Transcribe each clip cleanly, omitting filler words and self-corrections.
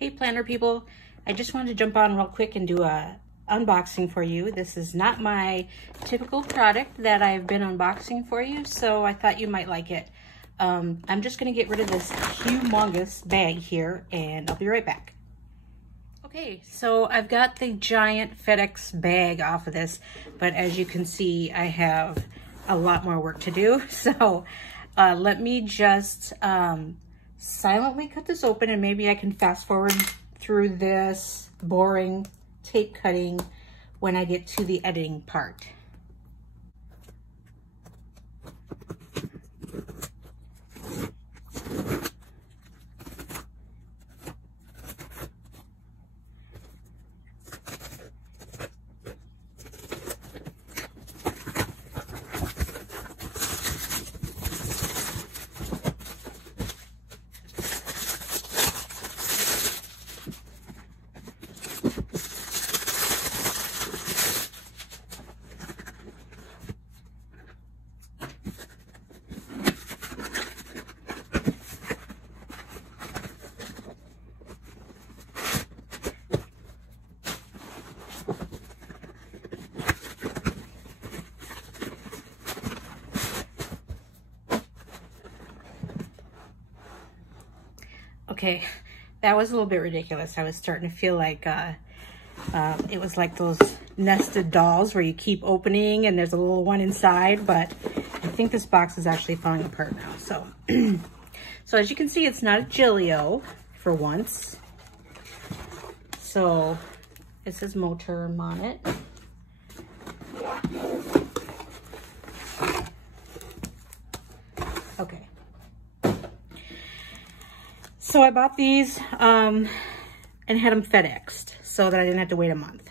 Hey planner people, I just wanted to jump on real quick and do a unboxing for you. This is not my typical product that I've been unboxing for you, so I thought you might like it. I'm just gonna get rid of this humongous bag here and I'll be right back. Okay, so I've got the giant FedEx bag off of this, but as you can see, I have a lot more work to do. So let me just silently cut this open and maybe I can fast forward through this boring tape cutting when I get to the editing part. Okay, that was a little bit ridiculous. I was starting to feel like it was like those nested dolls where you keep opening and there's a little one inside, but I think this box is actually falling apart now. So, so as you can see, it's not a Gillio for once. So it says Moterm on it. Okay. So I bought these and had them FedExed so that I didn't have to wait a month.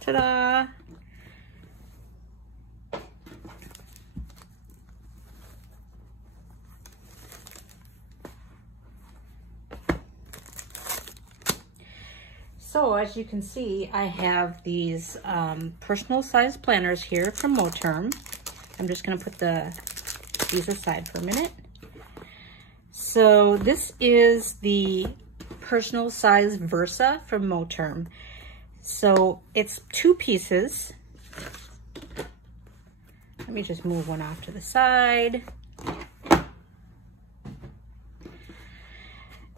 Ta-da! So as you can see, I have these personal size planners here from Moterm. I'm just gonna put these aside for a minute. So this is the personal size Versa from Moterm. So it's 2 pieces. Let me just move one off to the side.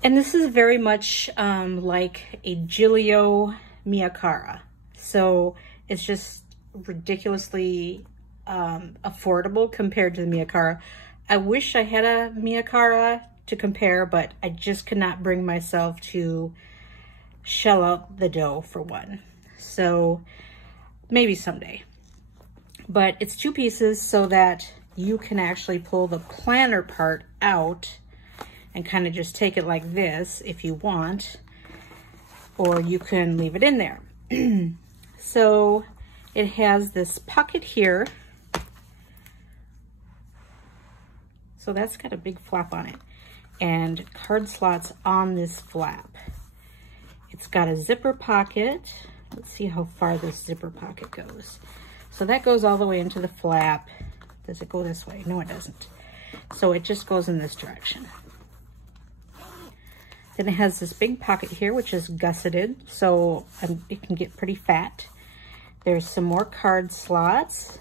And this is very much like a Gillio Miakara. So it's just ridiculously affordable compared to the Miakara. I wish I had a Miakara to compare, but I just could not bring myself to shell out the dough for one. So maybe someday. But it's 2 pieces so that you can actually pull the planner part out and kind of just take it like this if you want, or you can leave it in there. So it has this pocket here. So that's got a big flap on it and card slots on this flap. It's got a zipper pocket. Let's see how far this zipper pocket goes. So that goes all the way into the flap. Does it go this way? No, it doesn't. So it just goes in this direction. Then it has this big pocket here, which is gusseted, so it can get pretty fat. There's some more card slots.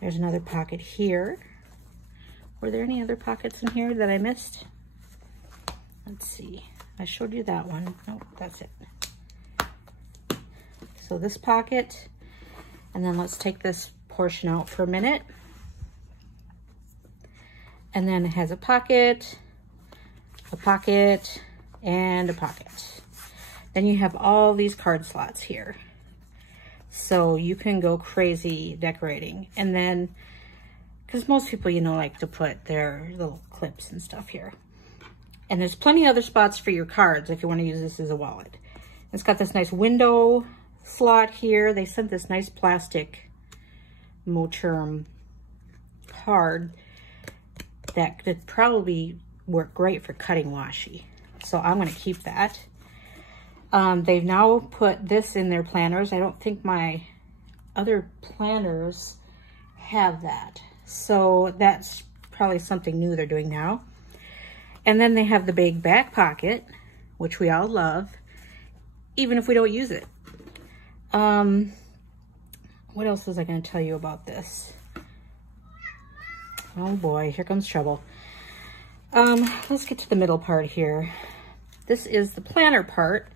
There's another pocket here. Were there any other pockets in here that I missed? Let's see. I showed you that one. No, that's it. So this pocket, and then let's take this portion out for a minute. And then it has a pocket, and a pocket. Then you have all these card slots here. So you can go crazy decorating. And then, because most people, you know, like to put their little clips and stuff here. And there's plenty of other spots for your cards if you want to use this as a wallet. It's got this nice window slot here. They sent this nice plastic Moterm card that could probably work great for cutting washi. So I'm going to keep that. They've now put this in their planners. I don't think my other planners have that. So that's probably something new they're doing now. And then they have the big back pocket, which we all love, even if we don't use it. What else was I going to tell you about this? Oh boy, here comes trouble. Let's get to the middle part here. This is the planner part,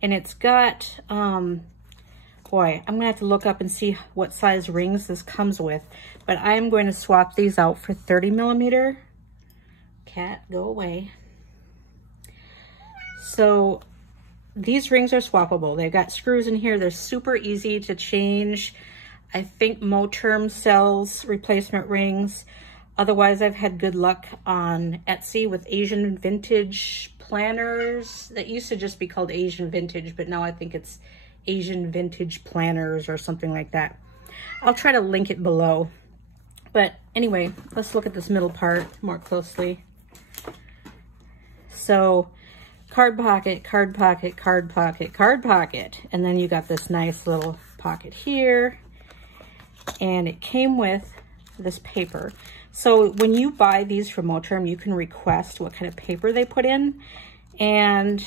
and it's got, boy, I'm gonna have to look up and see what size rings this comes with, but I'm going to swap these out for 30 millimeter. Cat, go away. So these rings are swappable. They've got screws in here. They're super easy to change. I think Moterm sells replacement rings. Otherwise, I've had good luck on Etsy with Asian vintage planners. That used to just be called Asian vintage, but now I think it's Asian vintage planners or something like that. I'll try to link it below. But anyway, let's look at this middle part more closely. So card pocket, card pocket, card pocket, card pocket. And then you got this nice little pocket here. And it came with this paper. So when you buy these from Moterm, you can request what kind of paper they put in. And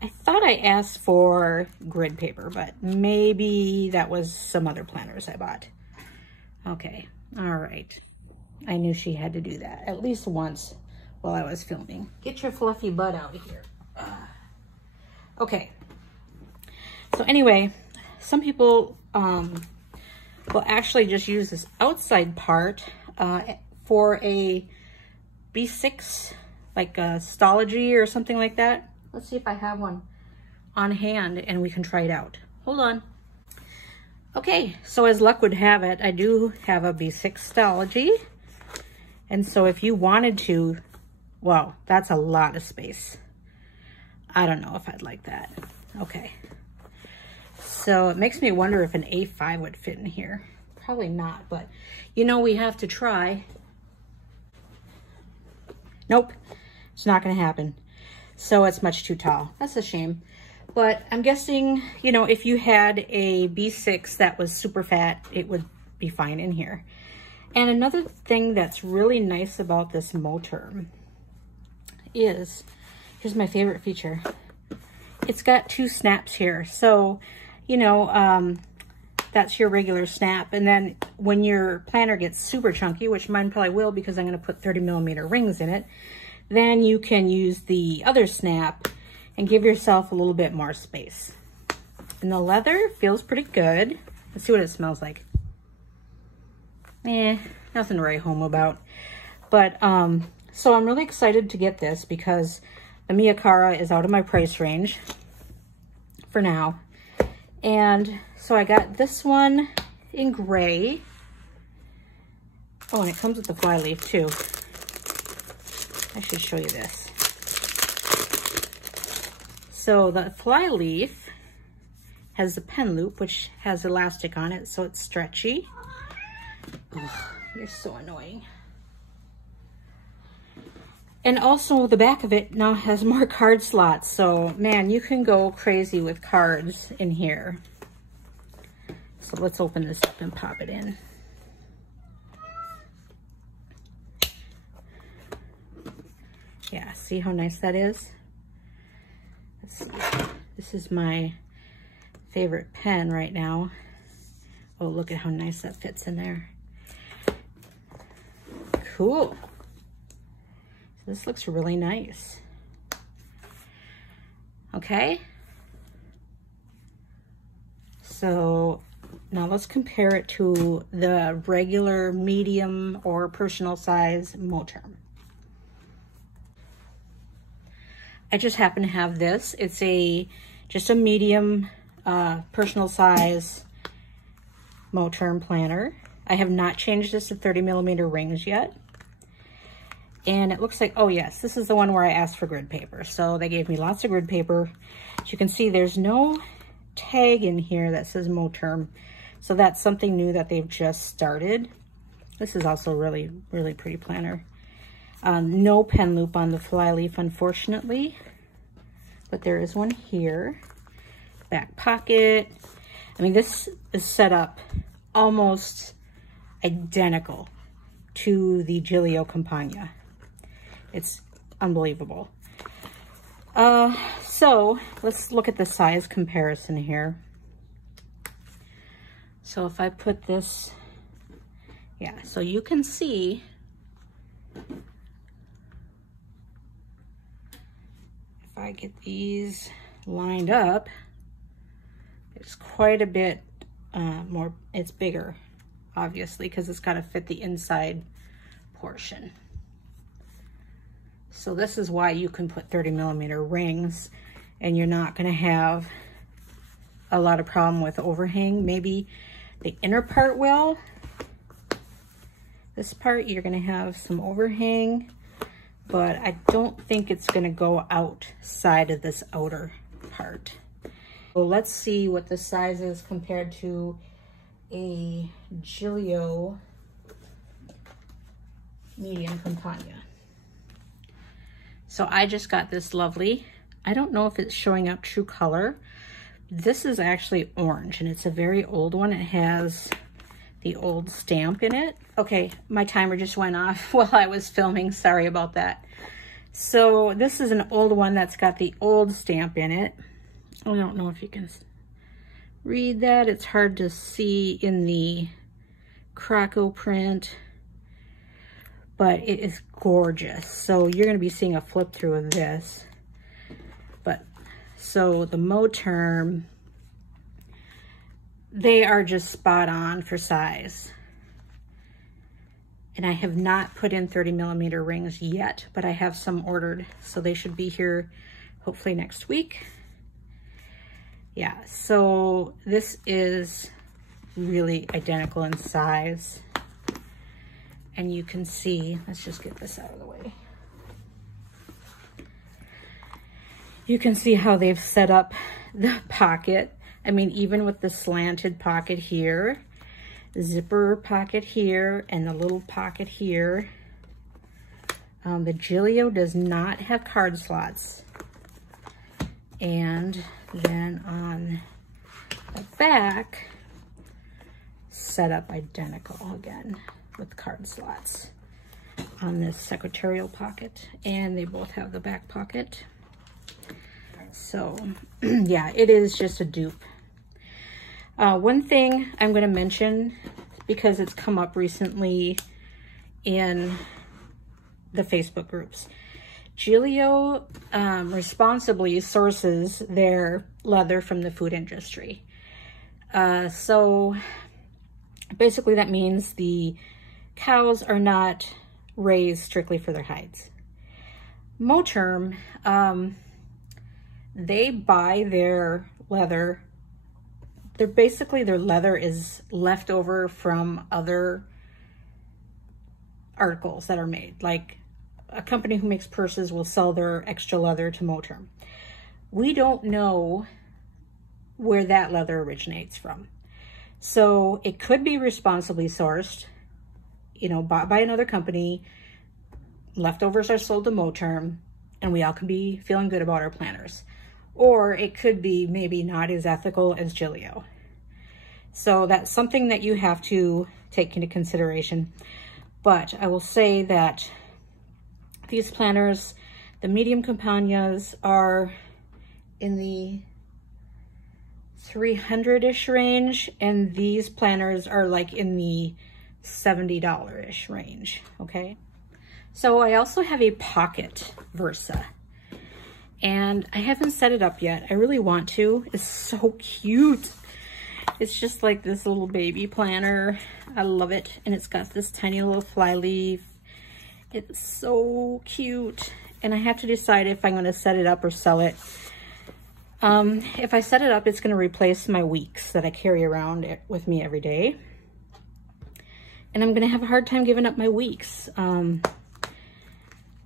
I thought I asked for grid paper, but maybe that was some other planners I bought. Okay, all right. I knew she had to do that at least once while I was filming. Get your fluffy butt out of here. Okay, so anyway, some people will actually just use this outside part for a B6, like a Stology or something like that. Let's see if I have one on hand and we can try it out. Hold on. Okay, so as luck would have it, I do have a B6 Stology. And so if you wanted to, well, that's a lot of space. I don't know if I'd like that. Okay. So it makes me wonder if an A5 would fit in here. Probably not, but you know, we have to try. Nope, it's not gonna happen. So it's much too tall. That's a shame. But I'm guessing, you know, if you had a B6 that was super fat, it would be fine in here. And another thing that's really nice about this Moterm is, here's my favorite feature. It's got 2 snaps here. So, you know, that's your regular snap. And then when your planner gets super chunky, which mine probably will because I'm going to put 30 millimeter rings in it, then you can use the other snap and give yourself a little bit more space. And the leather feels pretty good. Let's see what it smells like. Nothing to write home about. But, so I'm really excited to get this because the Miyakara is out of my price range for now. And so I got this one in gray. Oh, and it comes with the fly leaf too. I should show you this. So the fly leaf has the pen loop, which has elastic on it, so it's stretchy. Oh, you're so annoying. And also the back of it now has more card slots. So man, you can go crazy with cards in here. So let's open this up and pop it in. Yeah, see how nice that is? Let's see. This is my favorite pen right now. Oh, look at how nice that fits in there. Cool. This looks really nice. Okay. So now let's compare it to the regular medium or personal size Moterm. I just happen to have this. It's just a medium personal size Moterm planner. I have not changed this to 30 millimeter rings yet. And it looks like, oh yes, this is the one where I asked for grid paper. So they gave me lots of grid paper. As you can see, there's no tag in here that says Moterm. So that's something new that they've just started. This is also really, really pretty planner. No pen loop on the fly leaf, unfortunately. But there is one here. Back pocket. I mean, this is set up almost identical to the Giglio Campagna. It's unbelievable. So let's look at the size comparison here. So if I put this, yeah, so you can see if I get these lined up, it's quite a bit more, it's bigger, obviously, because it's got to fit the inside portion. So this is why you can put 30mm rings and you're not going to have a lot of problem with overhang. Maybe the inner part will. This part you're going to have some overhang, but I don't think it's going to go outside of this outer part. So let's see what the size is compared to a Giglio medium Campagna. So I just got this lovely, I don't know if it's showing up true color. This is actually orange and it's a very old one. It has the old stamp in it. Okay, my timer just went off while I was filming. Sorry about that. So this is an old one that's got the old stamp in it. I don't know if you can read that. It's hard to see in the Croco print, but it is gorgeous. So you're going to be seeing a flip through of this. But so the Moterm, they are just spot on for size. And I have not put in 30mm rings yet, but I have some ordered. So they should be here hopefully next week. Yeah, so this is really identical in size. And you can see, let's just get this out of the way. You can see how they've set up the pocket. I mean, even with the slanted pocket here, zipper pocket here, and the little pocket here. The Giglio does not have card slots. And then on the back, set up identical again with card slots on this secretarial pocket, and they both have the back pocket. So yeah, it is just a dupe. One thing I'm going to mention, because it's come up recently in the Facebook groups, Giglio responsibly sources their leather from the food industry. So basically that means the cows are not raised strictly for their hides. Moterm, they buy their leather. They're basically, their leather is left over from other articles that are made. Like a company who makes purses will sell their extra leather to Moterm. We don't know where that leather originates from. So it could be responsibly sourced, you know, bought by another company. Leftovers are sold to Moterm, and we all can be feeling good about our planners. Or it could be maybe not as ethical as Giglio. So that's something that you have to take into consideration. But I will say that these planners, the medium Campagnas, are in the 300-ish range, and these planners are like in the $70-ish range, okay? So I also have a pocket Versa, and I haven't set it up yet. I really want to. It's so cute. It's just like this little baby planner. I love it. And it's got this tiny little fly leaf. It's so cute. And I have to decide if I'm going to set it up or sell it. If I set it up, it's going to replace my weeks that I carry around with me every day. And I'm going to have a hard time giving up my weeks. I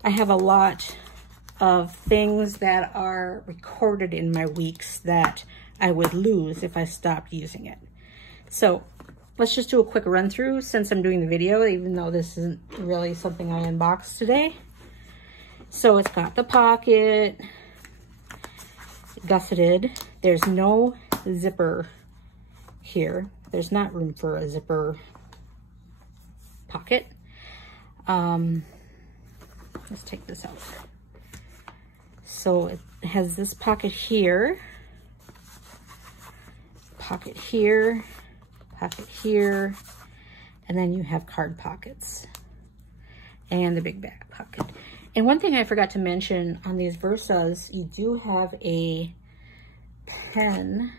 have a lot of things that are recorded in my weeks that I would lose if I stopped using it. So let's just do a quick run through since I'm doing the video, even though this isn't really something I unboxed today. So it's got the pocket, gusseted. There's no zipper here. There's not room for a zipper pocket. Let's take this out. So it has this pocket here, pocket here, and then you have card pockets and the big back pocket. And one thing I forgot to mention on these Versas, you do have a pen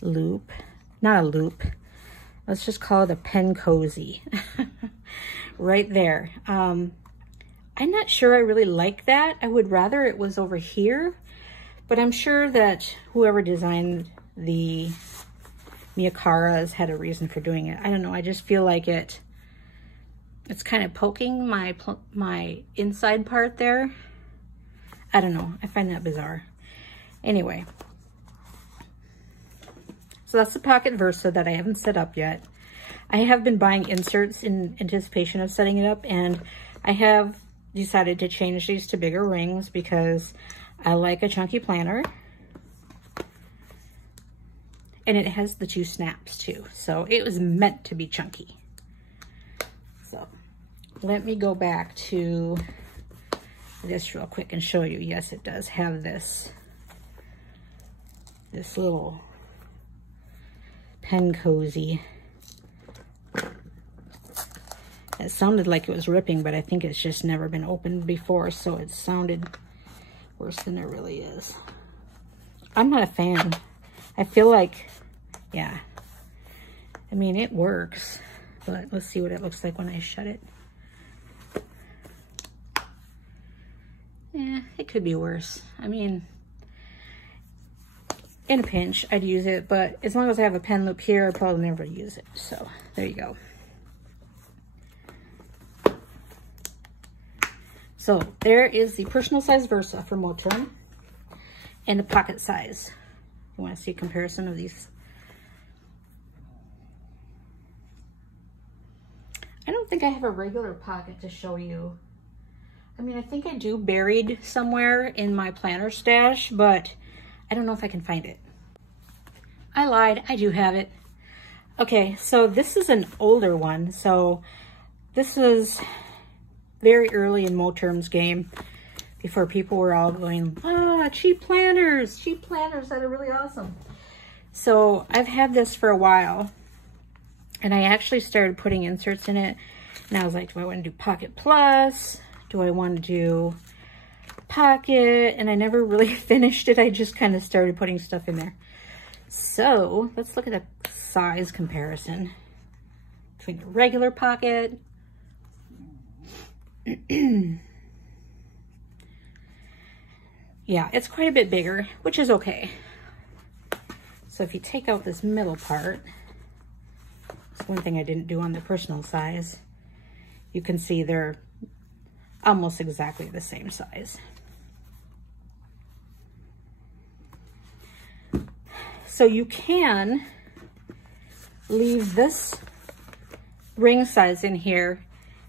loop, not a loop, let's just call it a pen cozy right there. I'm not sure I really like that. I would rather it was over here, but I'm sure that whoever designed the Miakaras had a reason for doing it. I don't know, I just feel like it's kind of poking my inside part there. I don't know, I find that bizarre. Anyway, so that's the pocket Versa that I haven't set up yet. I have been buying inserts in anticipation of setting it up, and I have decided to change these to bigger rings because I like a chunky planner. And it has the 2 snaps too, so it was meant to be chunky. So let me go back to this real quick and show you. Yes, it does have this little pen cozy. It sounded like it was ripping, but I think it's just never been opened before, so it sounded worse than it really is. I'm not a fan. I feel like, yeah, I mean, it works, but let's see what it looks like when I shut it. Yeah, it could be worse. I mean, in a pinch, I'd use it, but as long as I have a pen loop here, I'd probably never use it. So there you go. So there is the personal size Versa for Moterm and the pocket size. You want to see a comparison of these? I don't think I have a regular pocket to show you. I mean, I think I do buried somewhere in my planner stash, but I don't know if I can find it. I lied, I do have it. Okay, so this is an older one. So this is very early in Moterm's game, before people were all going, ah, cheap planners that are really awesome. So I've had this for a while, and I actually started putting inserts in it, and I was like, do I want to do Pocket Plus? Do I want to do Pocket? And I never really finished it. I just kind of started putting stuff in there. So let's look at a size comparison between the regular Pocket yeah, it's quite a bit bigger, which is okay. So if you take out this middle part, it's one thing I didn't do on the personal size, you can see they're almost exactly the same size. So you can leave this ring size in here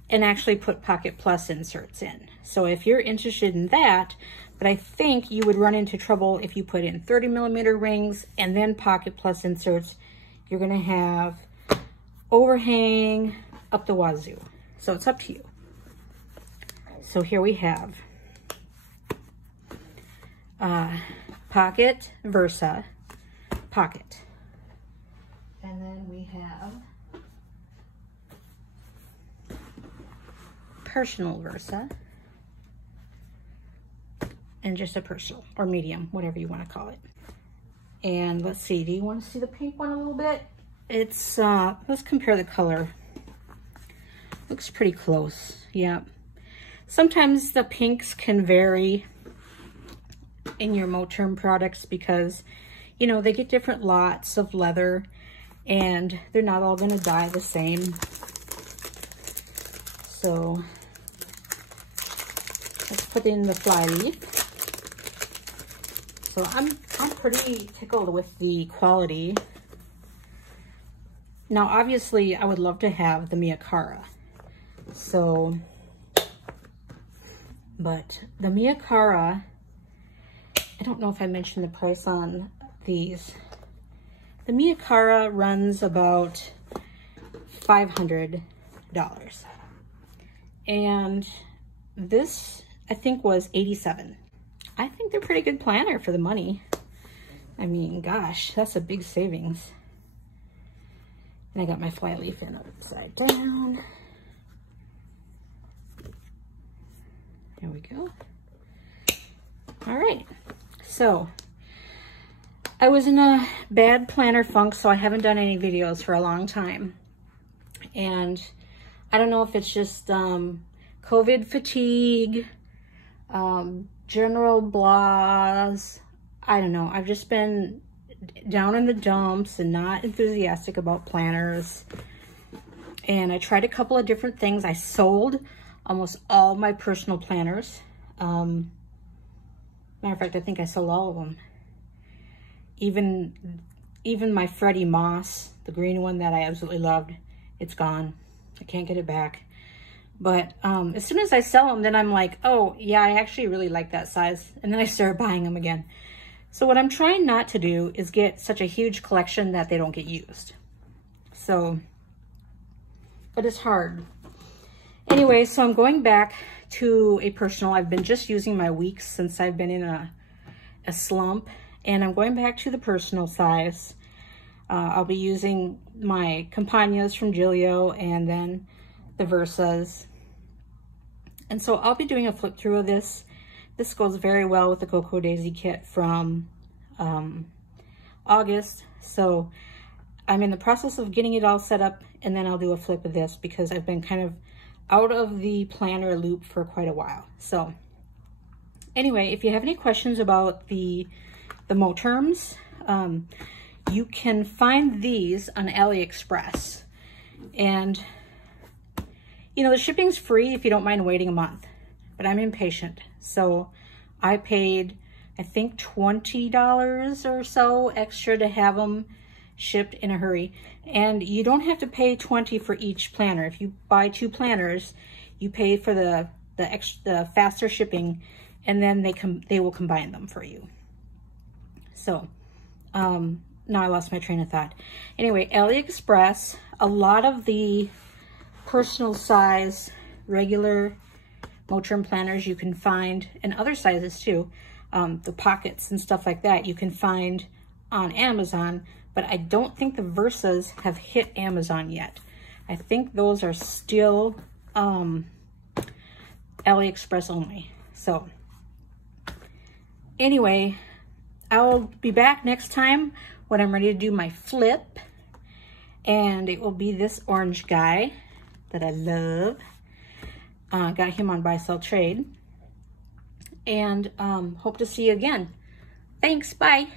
and actually put Pocket Plus inserts in. So if you're interested in that, but I think you would run into trouble if you put in 30mm rings and then Pocket Plus inserts. You're gonna have overhang up the wazoo. So it's up to you. So here we have Pocket Versa Pocket. And then we have Personal Versa, and just a personal or medium, whatever you want to call it. And let's see, do you want to see the pink one a little bit? It's, let's compare the color. Looks pretty close, yeah. Sometimes the pinks can vary in your Moterm products because, you know, they get different lots of leather and they're not all going to dye the same. So let's put in the fly leaf. So I'm pretty tickled with the quality. Now, obviously, I would love to have the Miakara. So, but the Miakara, I don't know if I mentioned the price on these. The Miakara runs about $500 And this, I think, was $87. I think they're pretty good planner for the money. I mean, gosh, that's a big savings. And I got my flyleaf in upside down. There we go. All right, so I was in a bad planner funk, so I haven't done any videos for a long time. And I don't know if it's just COVID fatigue, general blahs. I don't know. I've just been down in the dumps and not enthusiastic about planners. And I tried a couple of different things. I sold almost all my personal planners. Matter of fact, I think I sold all of them. Even my Freddie Moss, the green one that I absolutely loved, it's gone. I can't get it back. But as soon as I sell them, then I'm like, oh yeah, I actually really like that size. And then I start buying them again. So what I'm trying not to do is get such a huge collection that they don't get used. So, but it's hard. Anyway, so I'm going back to a personal. I've been just using my weeks since I've been in a slump. And I'm going back to the personal size. I'll be using my Campagnas from Gilio and then the Versas. And so I'll be doing a flip through of this. This goes very well with the Cocoa Daisy kit from August. So I'm in the process of getting it all set up, and then I'll do a flip of this because I've been kind of out of the planner loop for quite a while. So anyway, if you have any questions about the Moterms, you can find these on AliExpress. And, you know, the shipping's free if you don't mind waiting a month, but I'm impatient. So I paid, I think, $20 or so extra to have them shipped in a hurry. And you don't have to pay $20 for each planner. If you buy 2 planners, you pay for the faster shipping, and then they will combine them for you. So, now I lost my train of thought. Anyway, AliExpress, a lot of the personal size, regular Moterm planners you can find, and other sizes too, the pockets and stuff like that, you can find on Amazon, but I don't think the Versas have hit Amazon yet. I think those are still AliExpress only. So, anyway, I'll be back next time when I'm ready to do my flip, and it will be this orange guy that I love. Got him on Buy Sell Trade, and hope to see you again. Thanks, bye.